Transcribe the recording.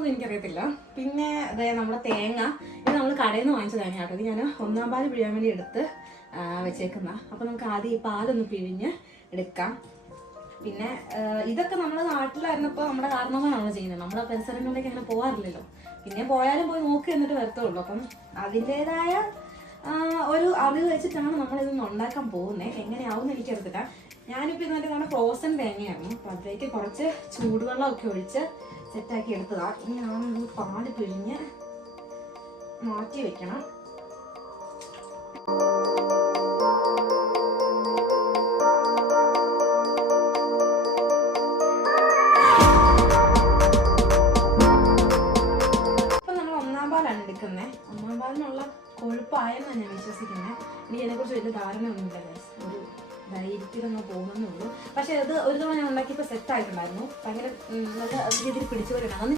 എന്നൊന്നും എനിക്കറിയത്തില്ല. പിന്നെ അതായത് നമ്മുടെ തേങ്ങ ഇത് നമ്മൾ കടയിൽ നിന്ന് വാങ്ങിച്ച തേങ്ങ കേട്ടോ. ഇത് ഞാൻ 1-ാം പാല് പിഴിയാൻ വേണ്ടി എടുത്ത് വെച്ചേക്കുന്ന. അപ്പോൾ നമുക്ക് ആദ്യം ഈ പാലൊന്ന് പിഴിഞ്ഞ് എടുക്കാം. പിന്നെ ഇതൊക്കെ നമ്മുടെ നാട്ടിലായിരുന്നപ്പോൾ നമ്മുടെ കാരണവന്മാരാണ് ചെയ്യുന്നത്. നമ്മുടെ പരിസരങ്ങളിലേക്ക് അങ്ങനെ പോകാറില്ലല്ലോ. പിന്നെ പോയാലും പോയി നോക്കി എന്നിട്ട് വരത്തുള്ളൂ. അപ്പം അതിൻ്റെതായ ഒരു അറിവ് വെച്ചിട്ടാണ് നമ്മളിതൊന്നും ഉണ്ടാക്കാൻ പോകുന്നത്. എങ്ങനെയാവും എനിക്കറിയത്തില്ല. ഞാനിപ്പോൾ ഇന്നത്തെ നമ്മുടെ ഫ്രോസൺ തേങ്ങയായിരുന്നു. അപ്പം അതിലേക്ക് കുറച്ച് ചൂടുവെള്ളമൊക്കെ ഒഴിച്ച് സെറ്റാക്കി എടുത്തതാണ്. ഇനി പാല് പിഴിഞ്ഞ് മാറ്റി വെക്കണം. എടുക്കുന്നത് 1-ാം പാലിനുള്ള കൊഴുപ്പായെന്നാണ് ഞാൻ വിശ്വസിക്കുന്നത്. എനിക്ക് ഇതിനെക്കുറിച്ച് വലിയ ധാരണയൊന്നുമില്ല. ഒരു ധൈര്യത്തിലൊന്നും പോകുന്നേ ഉള്ളൂ. പക്ഷെ അത് ഒരു തവണ ഞാൻ ഉണ്ടാക്കിയപ്പോൾ സെറ്റ് ആയിട്ടുണ്ടായിരുന്നു. ഭയങ്കര നല്ല രീതിയിൽ പിടിച്ചു വരണം.